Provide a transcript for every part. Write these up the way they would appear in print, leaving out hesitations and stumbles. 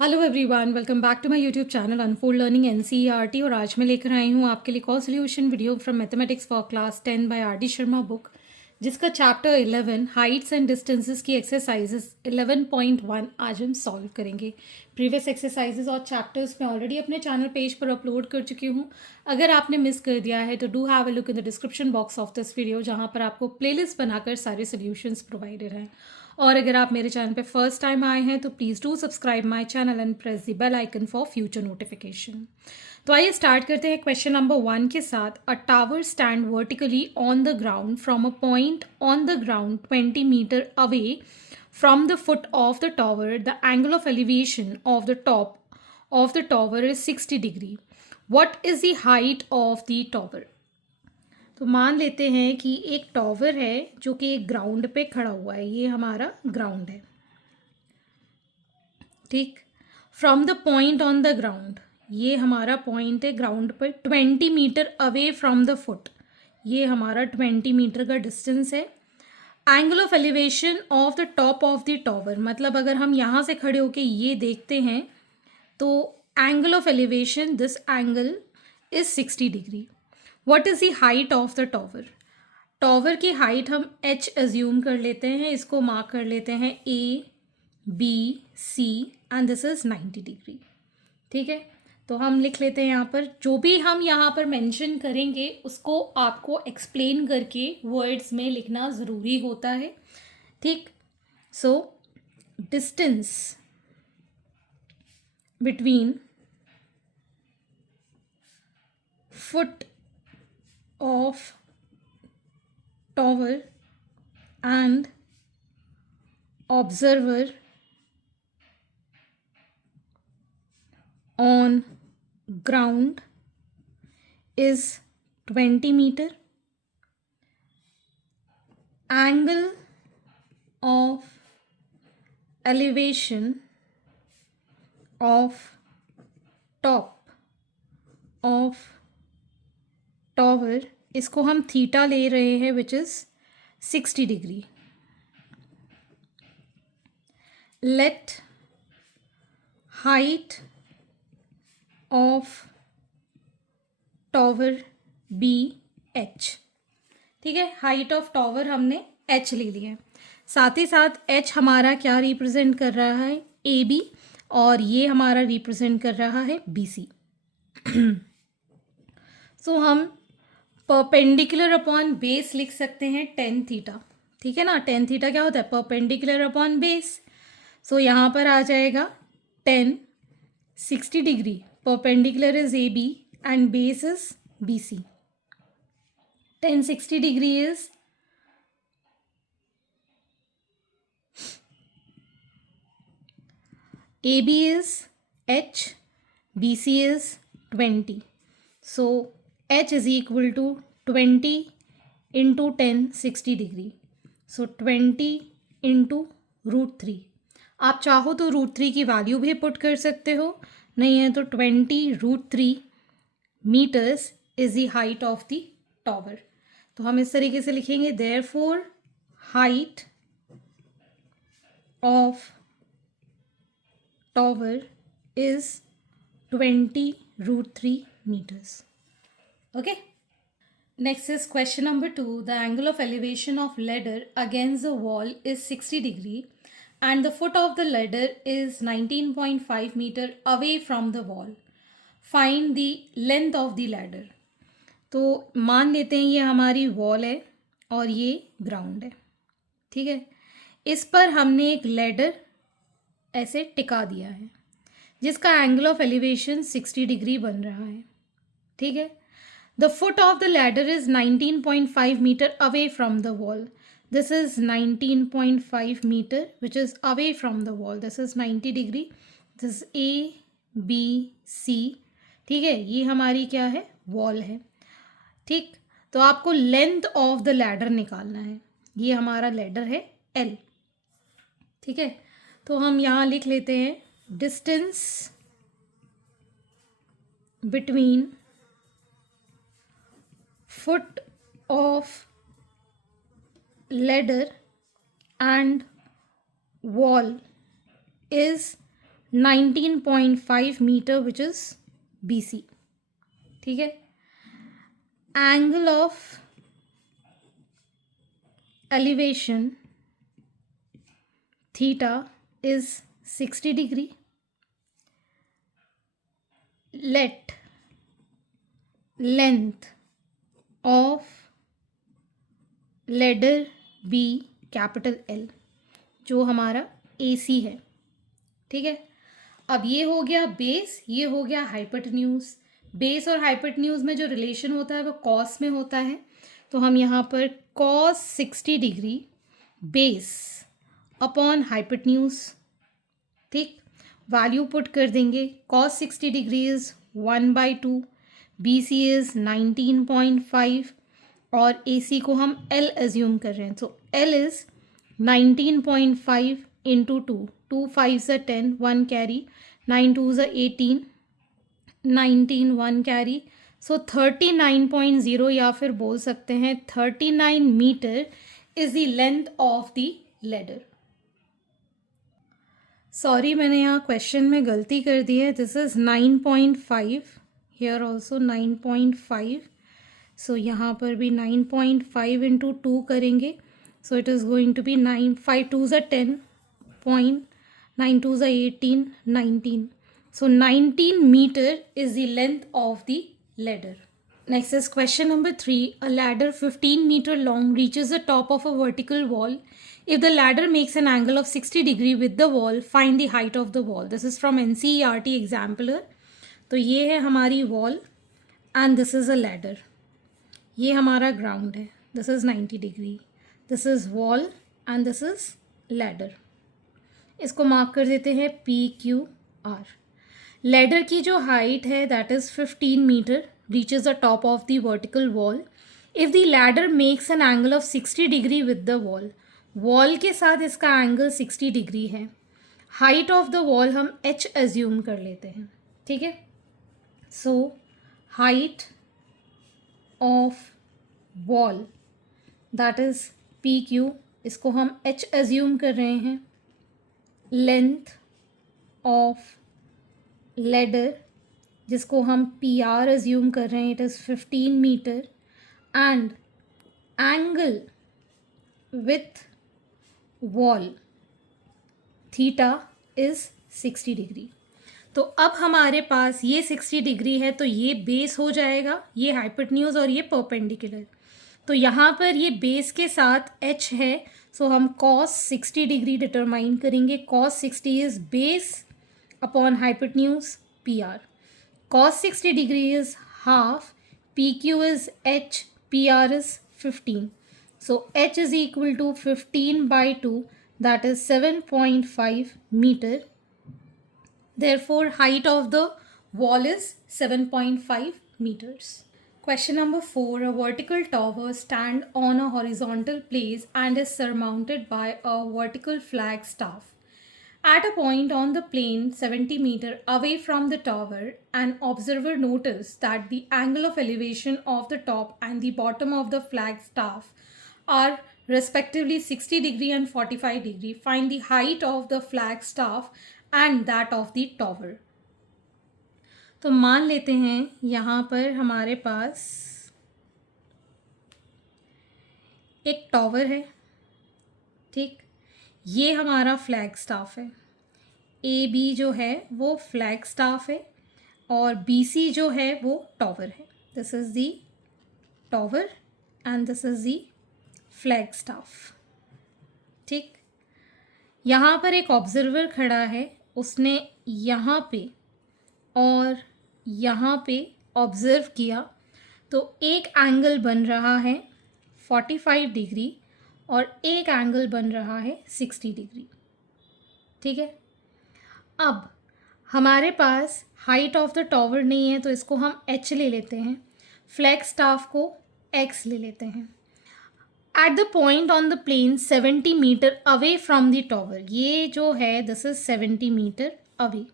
Hello everyone, welcome back to my YouTube channel unfold learning NCERT. और आज मैं लेकर आई हूँ आपके लिए call solution video from mathematics for class 10 by R D Sharma book, जिसका चैप्टर 11 हाइट्स एंड डिस्टेंसेस की एक्सरसाइजेस 11.1 आज हम सॉल्व करेंगे। प्रीवियस एक्सरसाइजेस और चैप्टर्स मैं ऑलरेडी अपने चैनल पेज पर अपलोड कर चुकी हूँ। अगर आपने मिस कर दिया है तो do have a look in the description box of this video, जहाँ पर आपको प्लेलिस्ट बनाकर सारे सोल्यूशंस प्रोवाइडेड हैं। और अगर आप मेरे चैनल पे फर्स्ट टाइम आए हैं तो please do subscribe my channel and press the bell icon for future notification. तो आइए स्टार्ट करते हैं क्वेश्चन नंबर 1 के साथ। A tower stand vertically on the ground from a point on the ground 20 metre away from the foot of the tower. The angle of elevation of the top of the tower is 60 degree. What is the height of the tower? तो मान लेते हैं कि एक tower है जो कि एक ग्राउंड पे खड़ा हुआ है। ये हमारा ग्राउंड है, ठीक। From the point on the ground, ये हमारा पॉइंट है ग्राउंड पर 20 metre away from the foot, ये हमारा 20 मीटर का डिस्टेंस है। Angle of elevation of the top of the tower, मतलब अगर हम यहाँ से खड़े होके ये देखते हैं तो angle of elevation, this angle is 60 degree. What is the height of the tower? Tower की हाइट हम h एज्यूम कर लेते हैं, इसको मार्क कर लेते हैं ABC and this is 90 degree, ठीक है। तो हम लिख लेते हैं यहाँ पर, जो भी हम यहाँ पर मेंशन करेंगे उसको आपको एक्सप्लेन करके वर्ड्स में लिखना ज़रूरी होता है, ठीक। So distance between foot of tower and observer on ground is 20 meter. Angle of elevation of top of tower, इसको हम थीटा ले रहे हैं, which is 60 degree. Let height of tower be h, ठीक है। हाइट ऑफ टॉवर हमने h ले लिया है। साथ ही साथ h हमारा क्या रिप्रेजेंट कर रहा है? AB, और ये हमारा रिप्रेजेंट कर रहा है BC। सो हम परपेंडिकुलर अपॉन बेस लिख सकते हैं 10 थीटा, ठीक है ना। 10 थीटा क्या होता है? Perpendicular upon base. सो यहाँ पर आ जाएगा 10 60 degree, perpendicular is AB and base is BC। 10 60 degree is AB is h, BC is 20. So h is equal to 20 into 10 60 degree. So 20 into √3। आप चाहो तो √3 की वैल्यू भी पुट कर सकते हो, नहीं है तो 20 √3 metres is the height of the tower. तो हम इस तरीके से लिखेंगे, therefore height of tower is 20 √3 meters. Okay. Next is question number 2. The angle of elevation of ladder against the wall is 60 degree and the foot of the ladder is 19.5 meter away from the wall. Find the length of the ladder. तो मान लेते हैं ये हमारी wall है और ये ground है, ठीक है। इस पर हमने एक लैडर ऐसे टिका दिया है जिसका एंगल ऑफ एलिवेशन 60 डिग्री बन रहा है, ठीक है। The foot of the ladder is 19.5 metre away from the wall. This is 19.5 metre which is away from the wall. This is 90 degree. This ABC, ठीक है। ये हमारी क्या है? वॉल है, ठीक। तो आपको लेंथ ऑफ द लैडर निकालना है। ये हमारा लैडर है L, ठीक है। तो हम यहाँ लिख लेते हैं, distance between foot of ladder and wall is 19.5 metre which is BC. ठीक है. Angle of elevation theta is 60 degree. Let length of ladder be capital L, जो हमारा AC है. ठीक है. अब ये हो गया बेस, ये हो गया हाइपोटेन्यूज. बेस और हाइपोटेन्यूज में जो रिलेशन होता है वो कॉस में होता है. तो हम यहाँ पर cos 60 degree base upon hypotenuse, ठीक, वैल्यू पुट कर देंगे. cos 60 degree is 1/2, BC is 19.5 और AC को हम L एज्यूम कर रहे हैं. So L is 19.5 into 2, 2 5s are 10, 1 carry, 9 2s are 18, 19 1 carry. So 39.0 या फिर बोल सकते हैं 39 meter is the length of the ladder. Sorry, मैंने यहाँ क्वेश्चन में गलती कर दी है. This is 9.5, here also 9.5. So यहाँ पर भी 9.5 इंटू 2 करेंगे. So it is going to be 9, 5 2s are 10, 9 2s are 18, 19. So 19 meter is the length of the ladder. Next is question number 3. A ladder 15 meter long reaches the top of a vertical wall. If the ladder makes an angle of 60 degree with the wall, find the height of the wall. This is from NCERT Examiner. तो ये है हमारी wall and this is a ladder. ये हमारा ground है. This is 90 degree. This is wall and this is ladder. इसको mark कर देते हैं PQR. लैडर की जो हाइट है that is 15 metre, reaches the top of the vertical wall. If the ladder makes an angle of 60 degree with the wall, wall के साथ इसका एंगल 60 डिग्री है. हाइट ऑफ द वॉल हम h assume कर लेते हैं. ठीक है. So height of wall that is PQ, इसको हम h एज्यूम कर रहे हैं. लेंथ ऑफ लेडर जिसको हम PR एज्यूम कर रहे हैं, it is 15 metre. And angle with wall theta is 60 degree. तो अब हमारे पास ये 60 डिग्री है तो ये बेस हो जाएगा, ये हाइपोटेन्यूज और ये परपेंडिकुलर. तो यहाँ पर ये बेस के साथ h है. सो हम cos 60 डिग्री डिटरमाइन करेंगे. cos 60 is base upon hypotenuse PR. cos 60 degree is half, PQ is h, PR is 15. So h is equal to 15 by 2, that is 7.5 meter. Therefore, height of the wall is 7.5 meters. Question number 4. A vertical tower stands on a horizontal place and is surmounted by a vertical flag staff. At a point on the plane 70 meter away from the tower, an observer noticed that the angle of elevation of the top and the bottom of the flag staff are respectively 60 degree and 45 degree. Find the height of the flag staff and that of the tower. तो मान लेते हैं यहाँ पर हमारे पास एक tower है. ठीक, ये हमारा फ्लैग स्टाफ है. AB जो है वो फ्लैग स्टाफ है और BC जो है वो टॉवर है. This is the tower and this is the flag staff. ठीक, यहाँ पर एक ऑब्जर्वर खड़ा है. उसने यहाँ पे और यहाँ पे ऑब्ज़र्व किया तो एक एंगल बन रहा है 45 डिग्री और एक एंगल बन रहा है 60 डिग्री. ठीक है. अब हमारे पास हाइट ऑफ द टॉवर नहीं है तो इसको हम h ले लेते हैं. फ्लैग स्टाफ को x ले लेते हैं. At the point on the plane 70 metre away from the tower, ये जो है दिस इज 70 मीटर अवे.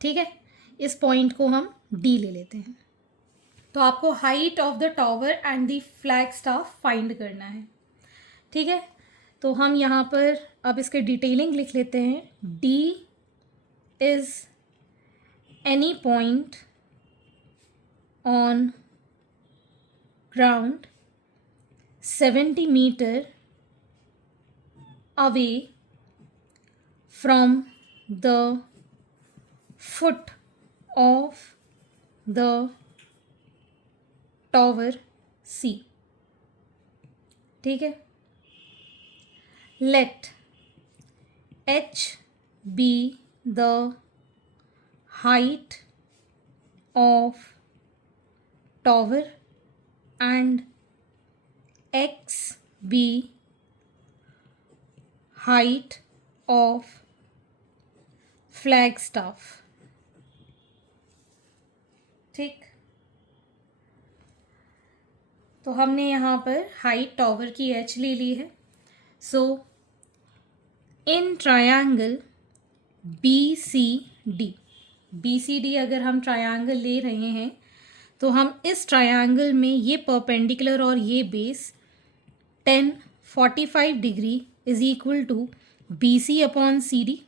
ठीक है, इस पॉइंट को हम D ले लेते हैं. तो आपको height of the tower and the flag staff find करना है. ठीक है, तो हम यहाँ पर अब इसके डिटेलिंग लिख लेते हैं. D is any point on ground 70 meter away from the foot of the tower C. ठीक है. Let h be the height of tower and x be height of flagstaff. ठीक. तो हमने यहाँ पर हाइट टॉवर की h ले ली है. सो इन ट्रायंगल BCD अगर हम ट्रायंगल ले रहे हैं तो हम इस ट्रायंगल में ये परपेंडिकुलर और ये base 1045 degree is equal to BC upon CD.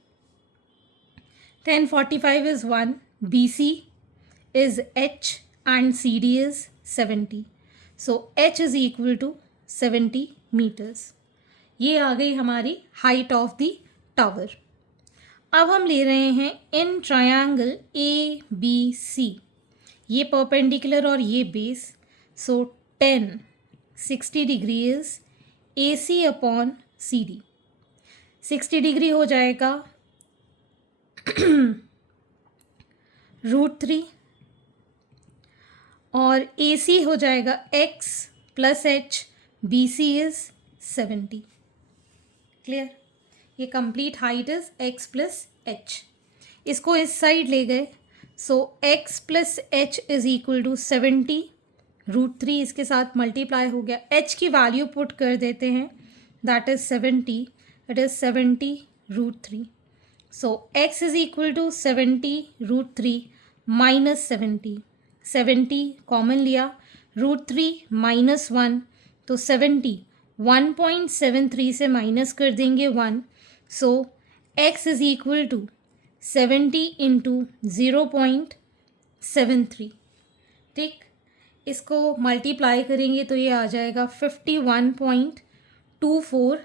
1045 is 1, BC is h and CD is 70. So h is equal to 70 meters. ये आ गई हमारी हाइट ऑफ द टावर. अब हम ले रहे हैं इन ट्रायंगल ABC, ये परपेंडिकुलर और ये base. So 60 degree is AC upon CD. 60 degree हो जाएगा √3 और AC हो जाएगा x plus h. BC is 70. Clear. ये complete height is x plus h. इसको इस साइड ले गए. So x plus h is equal to 70. √3 इसके साथ मल्टीप्लाई हो गया. h की वैल्यू पुट कर देते हैं. That is 70. It is 70 √3. So x is equal to 70 √3 minus 70. 70 common लिया. √3 माइनस 1 तो 70. 1.73 से माइनस कर देंगे 1. So x is equal to 70 into 0.73. ठीक. इसको मल्टीप्लाई करेंगे तो ये आ जाएगा 51.24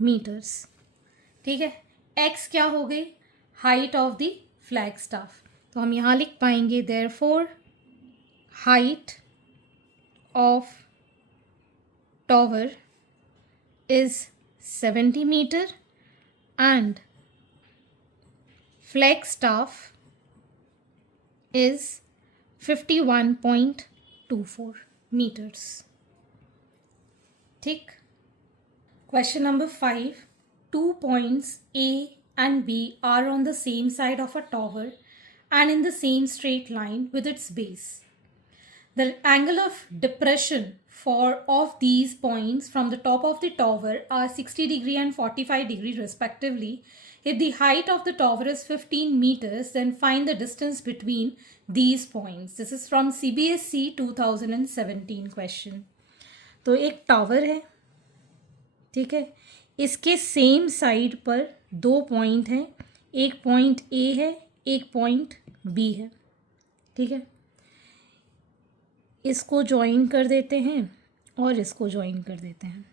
मीटर्स. ठीक है. x क्या हो गई? Height of the flagstaff. तो हम यहाँ लिख पाएंगे therefore height of tower is 70 metre and flagstaff is 51.24 meters. ठीक. Question number 5. 2 points A and B are on the same side of a tower and in the same straight line with its base. The angle of depression of these points from the top of the tower are 60 degree and 45 degree respectively. If the height of the tower is 15 meters, then find the distance between these points. This is from CBSE 2017 question. तो एक tower है. ठीक है. इसके same side पर 2 point हैं. एक point A है, एक पॉइंट B है. ठीक है. इसको ज्वाइन कर देते हैं और इसको ज्वाइन कर देते हैं.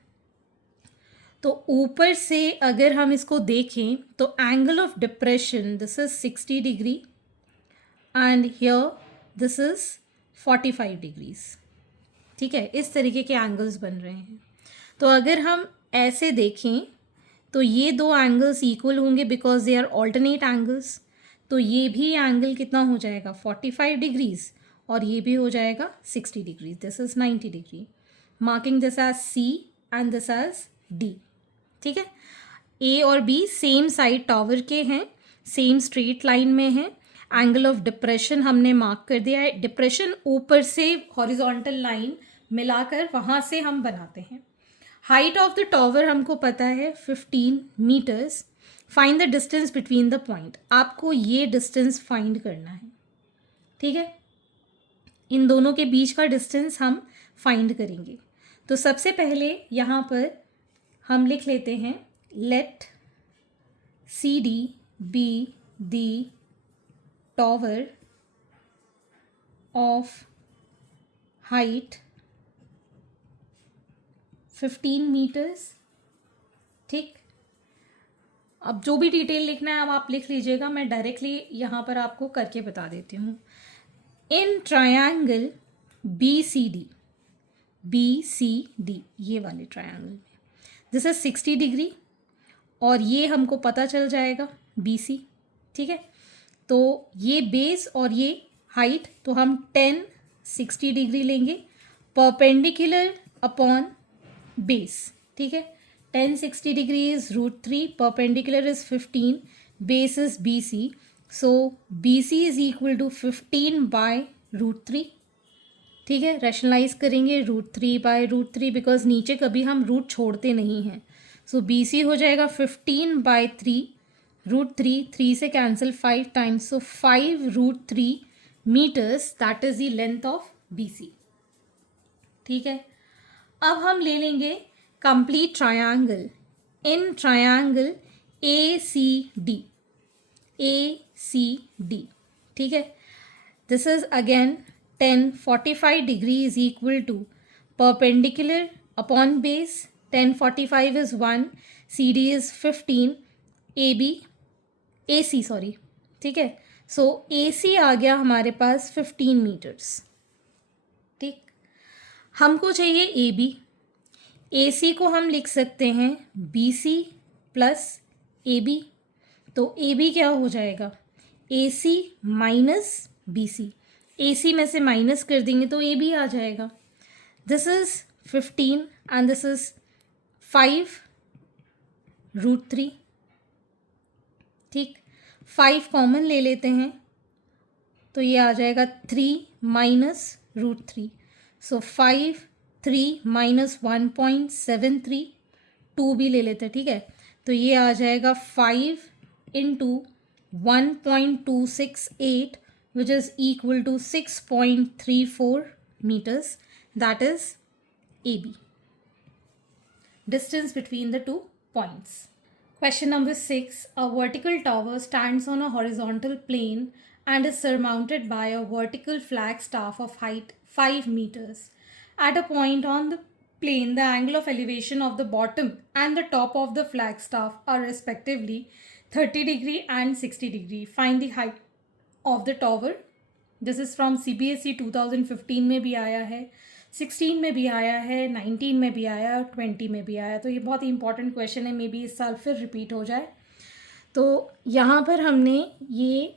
तो ऊपर से अगर हम इसको देखें तो angle of depression this is 60 degree and here this is 45 degrees. ठीक है. इस तरीके के एंगल्स बन रहे हैं. तो अगर हम ऐसे देखें तो ये दो एंगल्स इक्वल होंगे because they are alternate angles. तो ये भी एंगल कितना हो जाएगा 45 डिग्रीज और ये भी हो जाएगा 60 degrees. This is 90 degree. Marking this as C and this as D. ठीक है. A और B सेम साइड टावर के हैं, सेम स्ट्रेट लाइन में हैं. एंगल ऑफ डिप्रेशन हमने मार्क कर दिया है. डिप्रेशन ऊपर से हॉरिजॉन्टल लाइन मिलाकर वहाँ से हम बनाते हैं. हाइट ऑफ द टावर हमको पता है 15 metres. Find the distance between the point. आपको ये डिस्टेंस फाइंड करना है. ठीक है. इन दोनों के बीच का डिस्टेंस हम फाइंड करेंगे. तो सबसे पहले यहाँ पर हम लिख लेते हैं late CD be the tower of height 15 meters. ठीक, अब जो भी डिटेल लिखना है अब आप लिख लीजिएगा, मैं डायरेक्टली यहाँ पर आपको करके बता देती हूँ. In triangle B C D, ये वाले ट्रायंगल में दिस इज 60 डिग्री और ये हमको पता चल जाएगा बी सी. ठीक है, तो ये बेस और ये हाइट, तो हम 60 डिग्री लेंगे परपेंडिकुलर अपॉन बेस. ठीक है, 60 degree is √3, perpendicular is 15, base is B C. So B C is equal to 15 by √3. ठीक है, रैशनलाइज करेंगे √3/√3 बिकॉज नीचे कभी हम रूट छोड़ते नहीं हैं. सो बी सी हो जाएगा 15/3, √3, 3 से cancel 5 times, so 5√3 meters, that is the length of B C. ठीक है, अब हम ले लेंगे complete triangle. In triangle A C D. ठीक है, this is again 45 degree is equal to perpendicular upon base. 45 is 1, C D is 15, A C sorry. ठीक है, सो ए सी आ गया हमारे पास 15 मीटर्स. ठीक, हमको चाहिए ए बी. ए सी को हम लिख सकते हैं B C plus A B. तो ए बी क्या हो जाएगा, ए सी माइनस बी सी. ए सी में से माइनस कर देंगे तो ए बी आ जाएगा. This is 15 and this is 5√3. ठीक, 5 कॉमन ले लेते हैं तो ये आ जाएगा 3 माइनस √3. सो 5, 3 माइनस 1.73, 2 भी ले लेते हैं. ठीक है, तो ये आ जाएगा 5 into 1.268 which is equal to 6.34 meters. That is AB. Distance between the two points. Question number 6. A vertical tower stands on a horizontal plane and is surmounted by a vertical flagstaff of height 5 meters. At a point on the plane, the angle of elevation of the bottom and the top of the flagstaff are respectively 30 degree and 60 degree. Find the height of the tower. This is from CBSE 2015 में भी आया है, 16 में भी आया है, 19 में भी आया, 20 में भी आया. तो ये बहुत ही इंपॉर्टेंट क्वेश्चन है, मे बी इस साल फिर रिपीट हो जाए. तो यहाँ पर हमने ये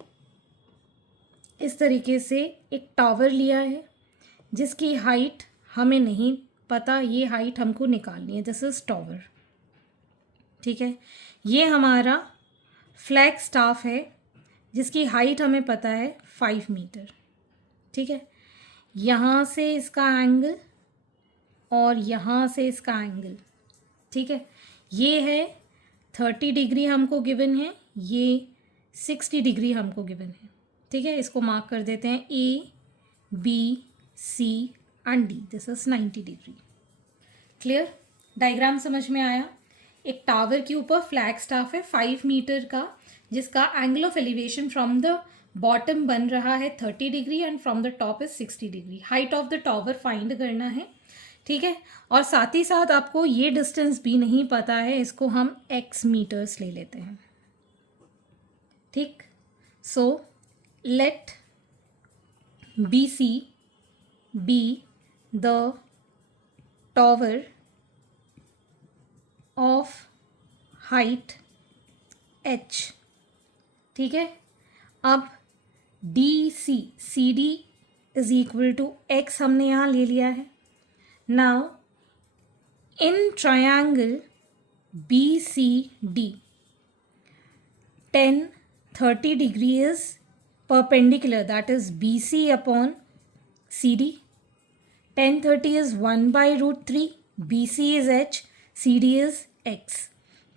इस तरीके से एक टावर लिया है जिसकी हाइट हमें नहीं पता, ये हाइट हमको निकालनी है. This is tower. ठीक है, ये हमारा फ्लैग स्टाफ है जिसकी हाइट हमें पता है 5 मीटर. ठीक है, यहाँ से इसका एंगल और यहाँ से इसका एंगल. ठीक है, ये है 30 डिग्री हमको गिवन है, ये 60 डिग्री हमको गिवन है. ठीक है, इसको मार्क कर देते हैं A B C and D. This is 90 degree. Clear, diagram समझ में आया. एक टावर के ऊपर फ्लैग स्टाफ है 5 मीटर का जिसका angle of elevation from the bottom बन रहा है 30 degree and from the top is 60 degree. Height of the tower find करना है. ठीक है, और साथ ही साथ आपको ये डिस्टेंस भी नहीं पता है, इसको हम x मीटर्स ले लेते हैं. ठीक, so let B C be the tower of height h. ठीक है, अब D C D is equal to x हमने यहाँ ले लिया है. Now in triangle B C D 30 degree is perpendicular, that is BC upon CD. 1030 is 1/√3, BC is h, CD is x.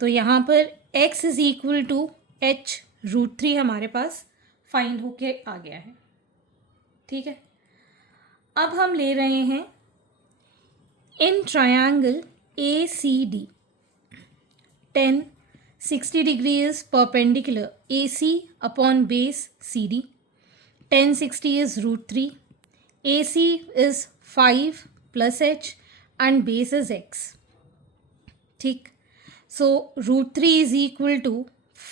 तो यहाँ पर x is equal to h √3 हमारे पास find होके आ गया है. ठीक है, अब हम ले रहे हैं in triangle ACD 10 60 degree is perpendicular AC upon base CD. Tan 60 is root 3. AC is 5 plus h and base is x. ठीक, so root three is equal to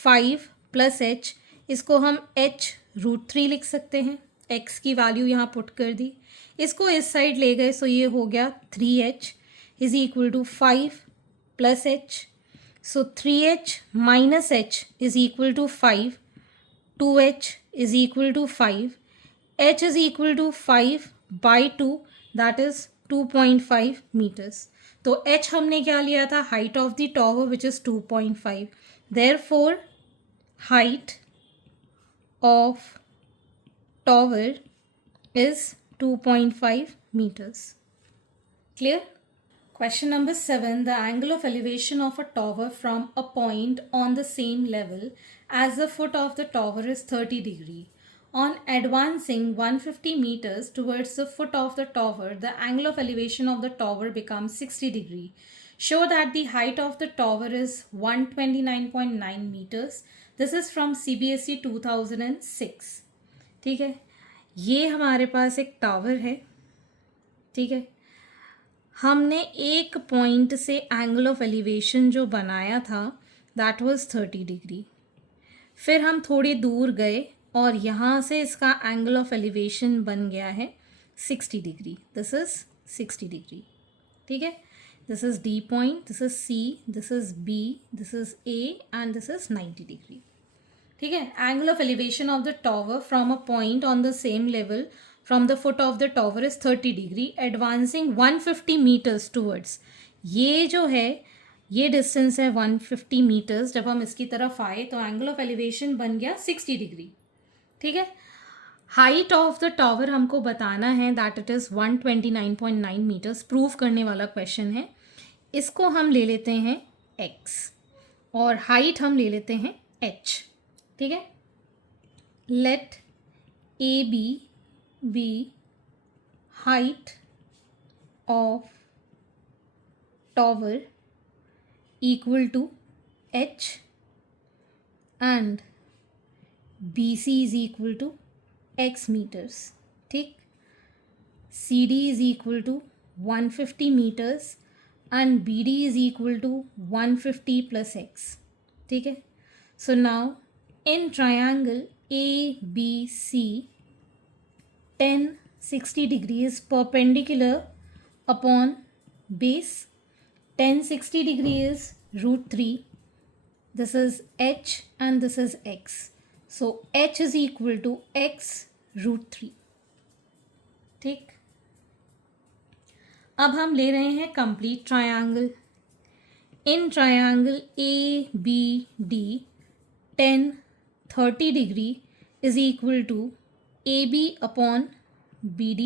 5 plus h. इसको हम h रूट थ्री लिख सकते हैं. x की value यहाँ put कर दी, इसको इस साइड ले गए, सो ये हो गया 3h is equal to 5 plus h. So 3h minus h is equal to 5. 2h is equal to 5. h is equal to 5 by 2, that is 2.5 metres. तो h हमने क्या लिया था, height of the tower which is 2.5. Therefore height of tower is 2.5 meters. Clear? Question number 7. The angle of elevation of a tower from a point on the same level as the foot of the tower is 30 degree. On advancing 150 meters towards the foot of the tower, the angle of elevation of the tower becomes 60 degree. Show that the height of the tower is 129.9 meters. This is from CBSE 2006. ठीक है, ये हमारे पास एक tower है. ठीक है, हमने एक पॉइंट से एंगल ऑफ एलिवेशन जो बनाया था दैट वाज 30 डिग्री. फिर हम थोड़ी दूर गए और यहाँ से इसका एंगल ऑफ एलिवेशन बन गया है 60 डिग्री. This is 60 degree. ठीक है, this is D point, this is C, this is B, this is A and this is 90 degree. ठीक है, angle of elevation of the tower from a point on the same level from the foot of the tower is 30 degree advancing 150 metres towards. ये जो है ये distance है 150 metres. जब हम इसकी तरफ आए तो एंगल ऑफ एलिवेशन बन गया 60 डिग्री. ठीक है, हाइट ऑफ द टॉवर हमको बताना है that it is 129.9 metres. Prove करने वाला क्वेश्चन है. इसको हम ले लेते हैं x और हाइट हम ले लेते हैं h. ठीक है, let A B height of tower equal to h and B C is equal to x meters. ठीक, C D is equal to 150 meters and B D is equal to 150 plus x. ठीक है, so now in triangle ABC, tan 60 degree is perpendicular upon base. Tan 60 degree is root 3. This is h and this is x. So h is equal to x root 3. ठीक, अब हम ले रहे हैं complete triangle. In triangle ABD, tan 30 degree is equal to AB upon BD.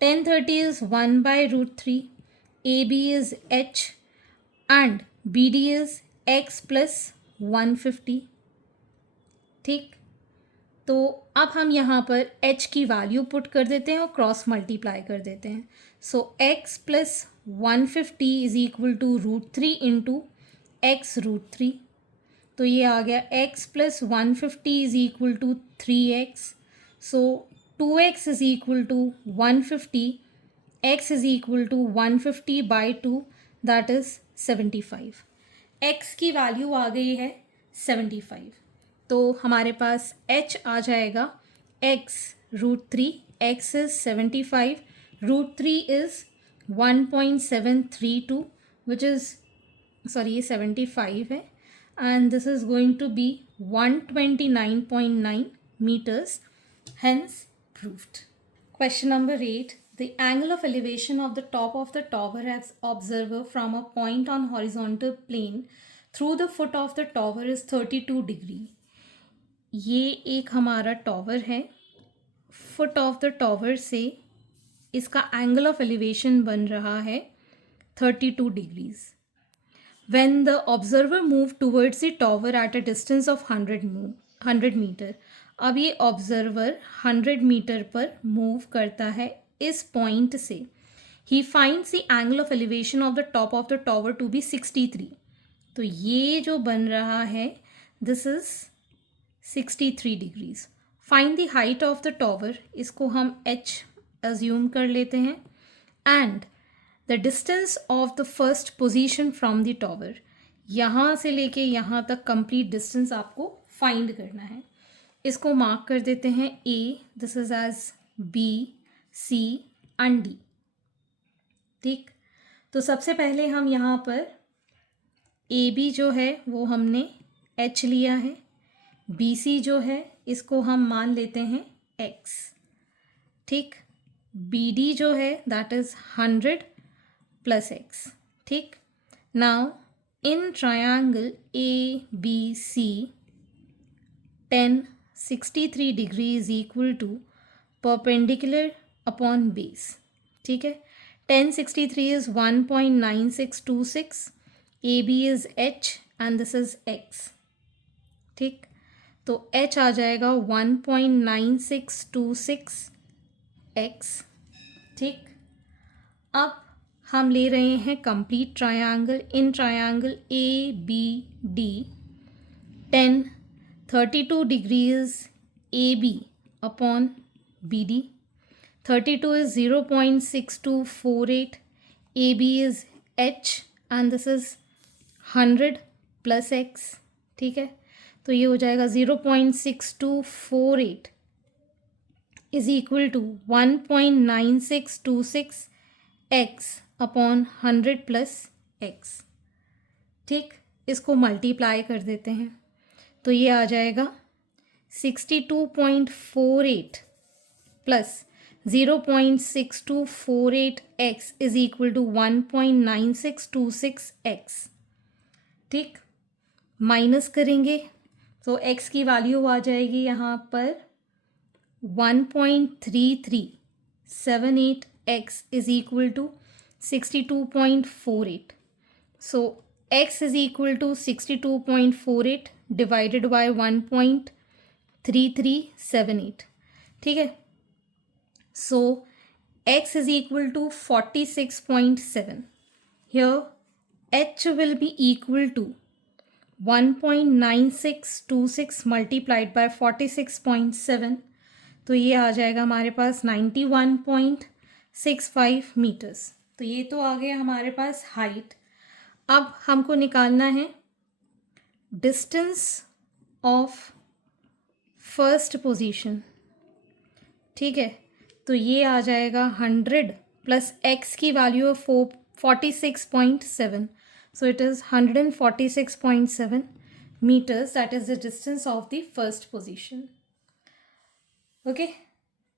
Tan 30 is 1 by root 3. AB is h and BD is x plus 150. ठीक, तो अब हम यहाँ पर h की वैल्यू पुट कर देते हैं और क्रॉस मल्टीप्लाई कर देते हैं. So x plus 150 is equal to root 3 into x root 3. तो ये आ गया x plus 150 is equal to 3x. So 2x is equal to 150, x is equal to 150 by 2 that is 75. x की value आ गई है 75. तो हमारे पास h आ जाएगा x root 3. x is 75, root 3 is 1.732 which is sorry ये 75 है. And this is going to be 129.9 meters, hence proved. Question number 8. The angle of elevation of the top of the tower as observer from a point on horizontal plane through the foot of the tower is 32 degree. ये एक हमारा tower है. Foot of the tower से इसका angle of elevation बन रहा है 32 degrees. When the observer moved towards the tower at a distance of 100 meter. अब ये ऑब्जर्वर 100 मीटर पर मूव करता है इस पॉइंट से. He finds the angle of elevation of the top of the tower to be 63. तो ये जो बन रहा है this is 63 degrees. Find the height of the tower, इसको हम h अज्यूम कर लेते हैं, and the distance of the first position from the tower, यहाँ से लेके यहाँ तक कंप्लीट डिस्टेंस आपको फाइंड करना है. इसको मार्क कर देते हैं A, this is edge B, C and D. ठीक, तो सबसे पहले हम यहाँ पर AB जो है वो हमने H लिया है, BC जो है इसको हम मान लेते हैं X. ठीक, BD जो है दैट इज 100 प्लस X. ठीक, नाउ इन ट्रायंगल ABC 1063 डिग्री is equal to perpendicular upon base. ठीक है, 1063 is 1.9626, AB is H and this is X. ठीक, तो H आ जाएगा 1.9626 X. ठीक, अब हम ले रहे हैं complete triangle. In triangle ABD 32 degrees AB upon BD. 32 is 0.6248, AB is H and this is 100 plus X. ठीक है, तो ये हो जाएगा 0.6248 is equal to 1.9626 X upon 100 plus X. ठीक, इसको मल्टीप्लाई कर देते हैं तो ये आ जाएगा 62.48 plus 0.6248x is equal to 1.9626x. ठीक, माइनस करेंगे तो x की वैल्यू आ जाएगी यहाँ पर 1.3378x is equal to 62.48. So x is equal to 62.48 divided by 1.3378. ठीक है, so x is equal to 46.7. Here h will be equal to 1.9626 multiplied by 46.7. तो ये आ जाएगा हमारे पास 91.65 मीटर्स. तो ये तो आ गया हमारे पास हाइट. अब हमको निकालना है डिस्टेंस ऑफ फर्स्ट पोजीशन. ठीक है, तो ये आ जाएगा 100 प्लस x की value of 46.7. So it is 146.7 meters. That is the distance of the first position. Okay,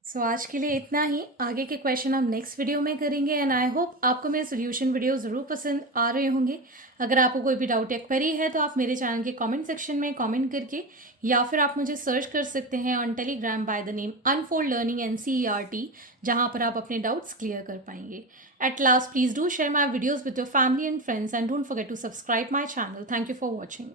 so आज के लिए इतना ही. आगे के क्वेश्चन हम नेक्स्ट वीडियो में करेंगे एंड आई होप आपको मेरे सोल्यूशन वीडियो ज़रूर पसंद आ रहे होंगे. अगर आपको कोई भी डाउट या क्वेरी है तो आप मेरे चैनल के कमेंट सेक्शन में कमेंट करके या फिर आप मुझे सर्च कर सकते हैं on Telegram by the name Unfold Learning NCERT, जहां पर आप अपने डाउट्स क्लियर कर पाएंगे. At last, please do share my videos with your family and friends and don't forget to subscribe my channel. Thank you for watching.